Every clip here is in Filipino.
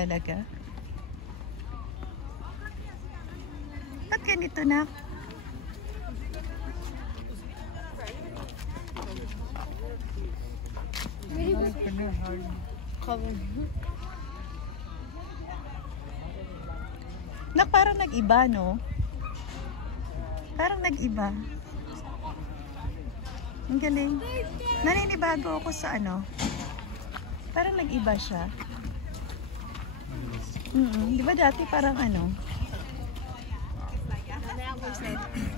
talaga. Ba't ganito na? Nak, parang nag-iba, no? Parang nag-iba. Ang galing. Naninibago ako sa ano. Parang nag-iba siya. Di ba dati parang ano?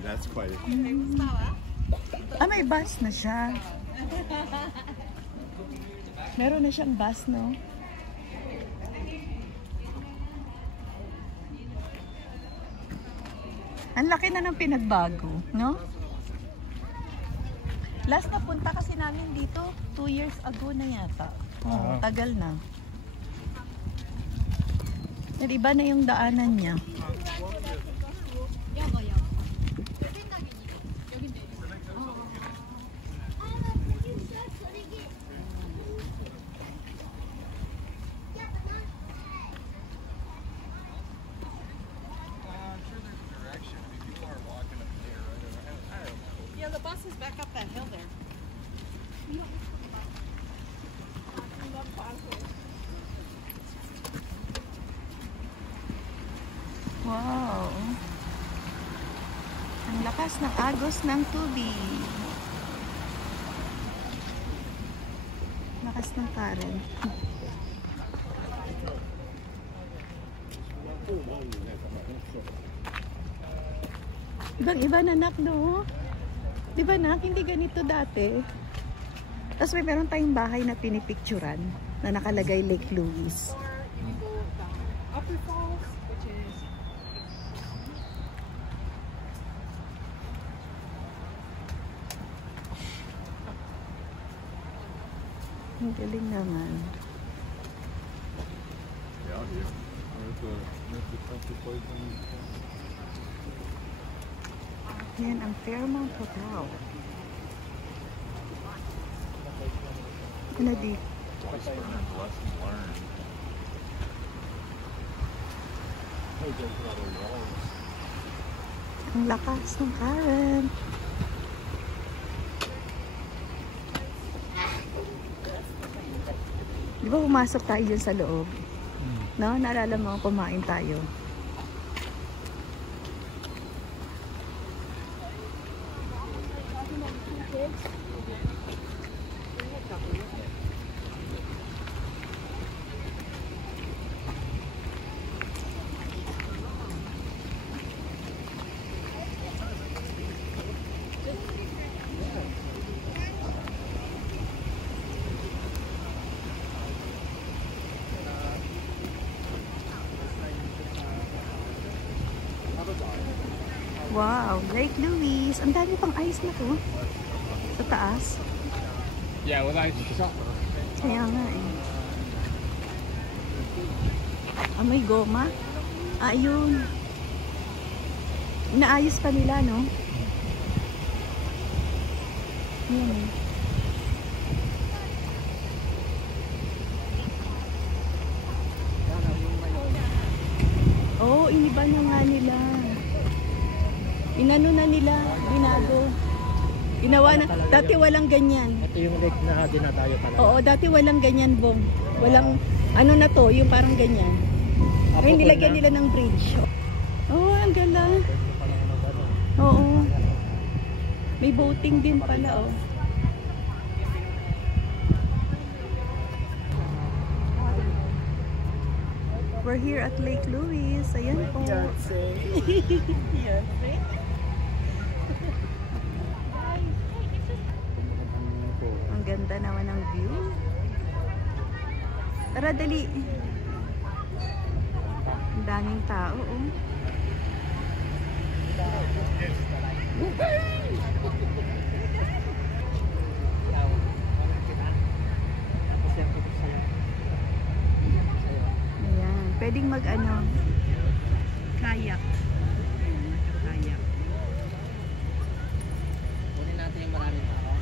That's quite it. Ah, may bus na siya. Meron na siyang bus, no? Ang laki na ng pinagbago, no? Last na punta kasi namin dito, 2 years ago na yata. Oh, tagal na. Iba na yung daanan niya. Yeah, the bus is back up that hill there. Wow! Ang lakas ng agos ng tubig. Lakas ng current. Ibang-iba na, nak, no? Di ba, nak? Hindi ganito dati. Tapos meron tayong bahay na pinipicturan na nakalagay Lake Louise. Upper Falls, which is Ang galing naman. Yeah, here. There's a country place on this. Yan ang Fairmont Hotel. Ano di? Lesson learned. Ang lakas ng current. Di ba pumasok tayo dyan sa loob? No? Naalala mo, kumain tayo. Wow, Lake Louise. Ang dami pang ice na to. Sa taas. Yeah, well, Kaya nga eh. Ah, may goma. Ayun. Inaayos pa nila, no? Yan eh. Oh, iniba na nga nila. Inano na nila, binago. Ginawa na, dati walang ganyan. Ito yung lake na dinadayo talaga. Oo, dati walang ganyan, Bong. Walang, ano na to, yung parang ganyan. Ngayon nilagyan nila ng bridge. Oh, ang ganda. Oo. May boating din pala, oh. We're here at Lake Louise. Ayan po. Ang ganda naman ng view. Tara, dali. Ang daming tao, oh. Ayan. Pwedeng mag-ano, kayak. Kayak. Kunin natin yung maraming tao.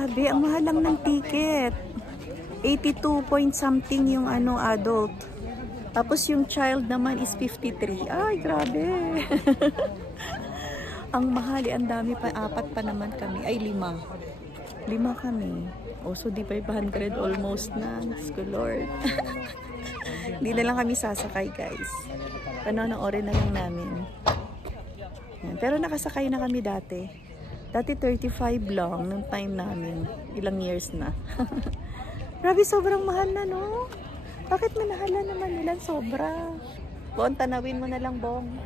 Grabe, ang mahal lang ng ticket. 82 point something yung adult. Tapos yung child naman is 53. Ay, grabe. Ang mahal, ang dami pa. 4 pa naman kami. Ay, 5. 5 kami. Oh, so di 500 almost na. Diyos Lord. Hindi na lang kami sasakay, guys. Panonoorin na lang namin. Yan. Pero nakasakay na kami dati. Dati 35 lang nung time namin. Ilang years na. Grabe, sobrang mahal na, no? Bakit manahala naman nila? Sobra. Bon, tanawin mo na lang, Bong.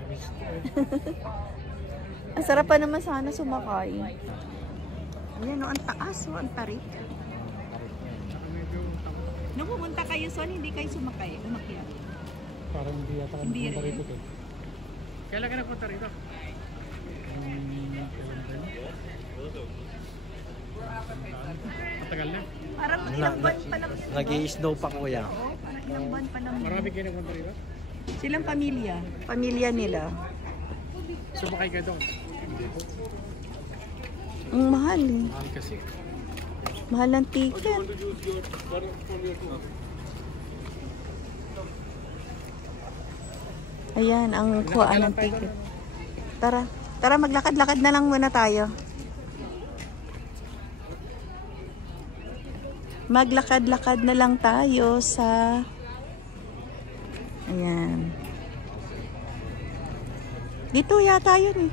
Ang sarap pa naman sana sumakay. Ayan, no? Ang taas, no? Ang tarik. Nung pumunta kayo, son, hindi kayo sumakay. Umakyat. Parang hindi yata kami punta rito. Kailan ka nagpunta rito? Matagal na. Parang ilang buwan pa lang. Nag-i-snow pa kuya. Oo, parang ilang buwan pa lang. Marami kayo nagpunta rito? Silang pamilya. Pamilya nila. Sumakay ka doon? Ang mahal eh. Mahal kasi. Mahal ng ticket. Ayan, ang kuhaan ng ticket. Tara. Tara, maglakad-lakad na lang muna tayo. Maglakad-lakad na lang tayo sa... Ayan. Dito yata yun eh.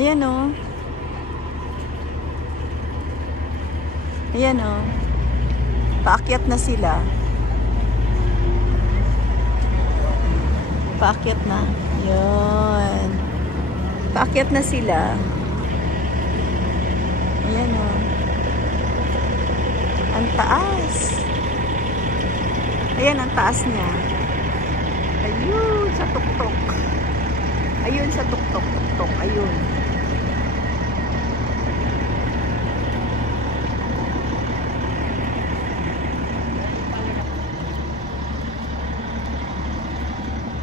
Ayan o. Ayan o. Paakyat na sila. Paakyat na. Yun. Paakyat na sila. Ayan o. Ang taas. Ayan ang taas niya. Ayun sa tuktok. Ayun sa tuktok. Tuktok. Ayun.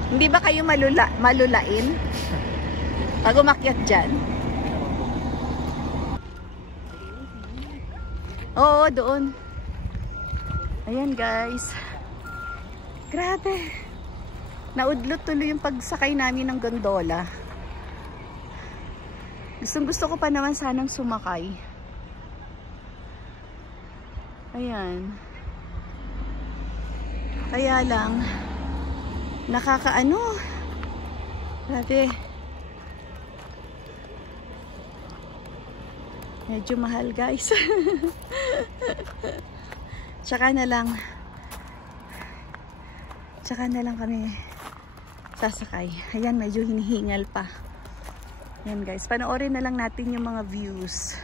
Hindi ba kayo malulain? Pag umakyat dyan? Oo, doon. Ayan guys. Grabe. Naudlot tuloy yung pagsakay namin ng gondola. Gusto ko pa naman sanang sumakay. Ayan. Kaya lang, nakakaano. Grabe. Medyo mahal guys. Tsaka na lang kami sasakay. Ayan, medyo hinihingal pa. Ayan guys, panoorin na lang natin yung mga views.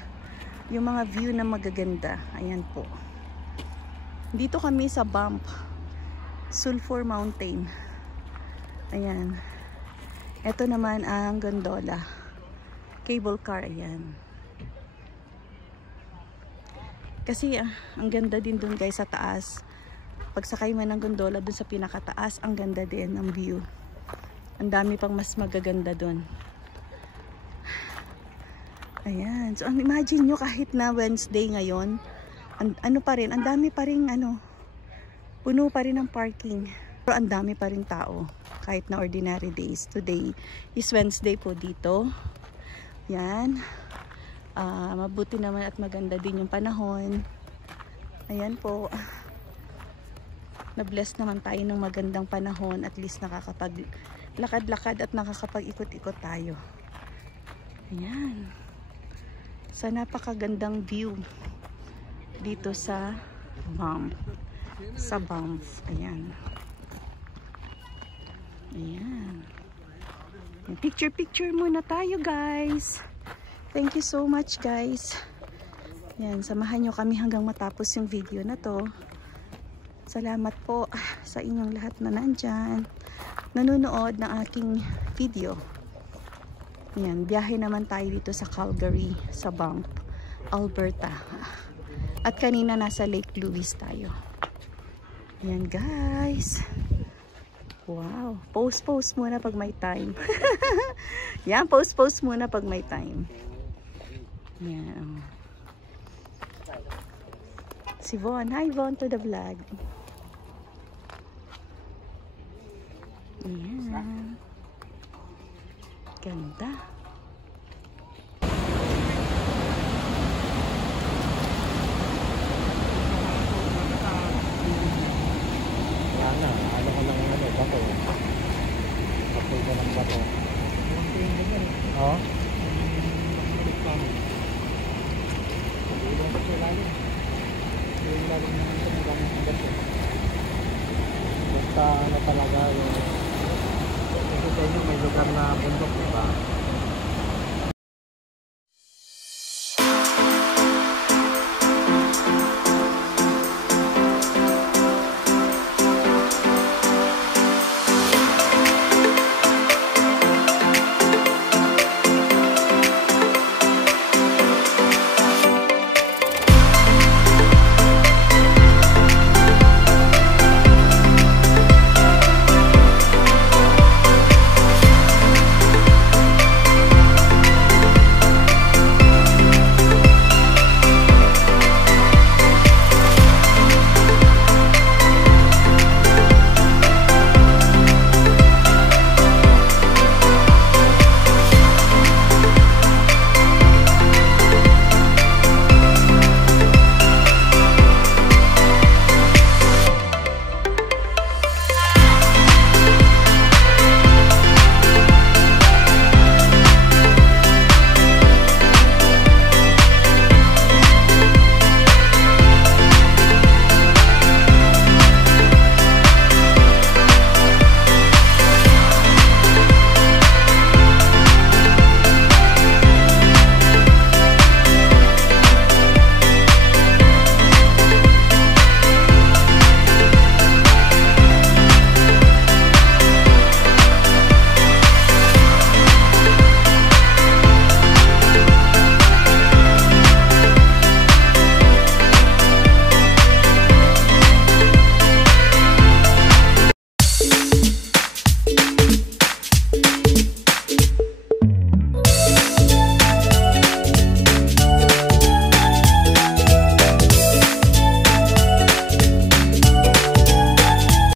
Yung mga view na magaganda. Ayan po. Dito kami sa Banff Sulphur Mountain. Ayan. Ito naman ang gondola. Cable car, ayan. Kasi ang ganda din dun guys sa taas. Pagsakay man ng gondola dun sa pinakataas, ang ganda din ng view. Ang dami pang mas magaganda dun. Ayan. So imagine nyo kahit na Wednesday ngayon, ano pa rin, ang dami pa rin puno pa rin ang parking. Pero ang dami pa rin tao kahit na ordinary days. Today is Wednesday po dito. Yan. Mabuti naman at maganda din yung panahon. Ayan po. Na-bless naman tayo ng magandang panahon. At least nakakapag-lakad-lakad at nakakapag-ikot-ikot tayo. Ayan. Sa napakagandang view dito sa Banff. Sa Banff. Ayan. Ayan. Picture-picture muna tayo guys. Thank you so much guys. Yan, samahan nyo kami hanggang matapos yung video na to. Salamat po sa inyong lahat na nandyan. Nanonood ng aking video. Yan, biyahe naman tayo dito sa Calgary, sa Banff, Alberta. At kanina nasa Lake Louise tayo. Yan guys. Wow. Post muna pag may time. Yan, post muna pag may time. Yan, oh. Si Von. Hi, Von, to the vlog. Yan. Ganda. Yan na, ano ko lang ano, bato. Bato ko ng bato. Oo. Ibang bato lalim. Yung lalim naman ito, yung lalim ng bato. Basta ano talaga yung kasi sa inyo may lugar na bundok, diba?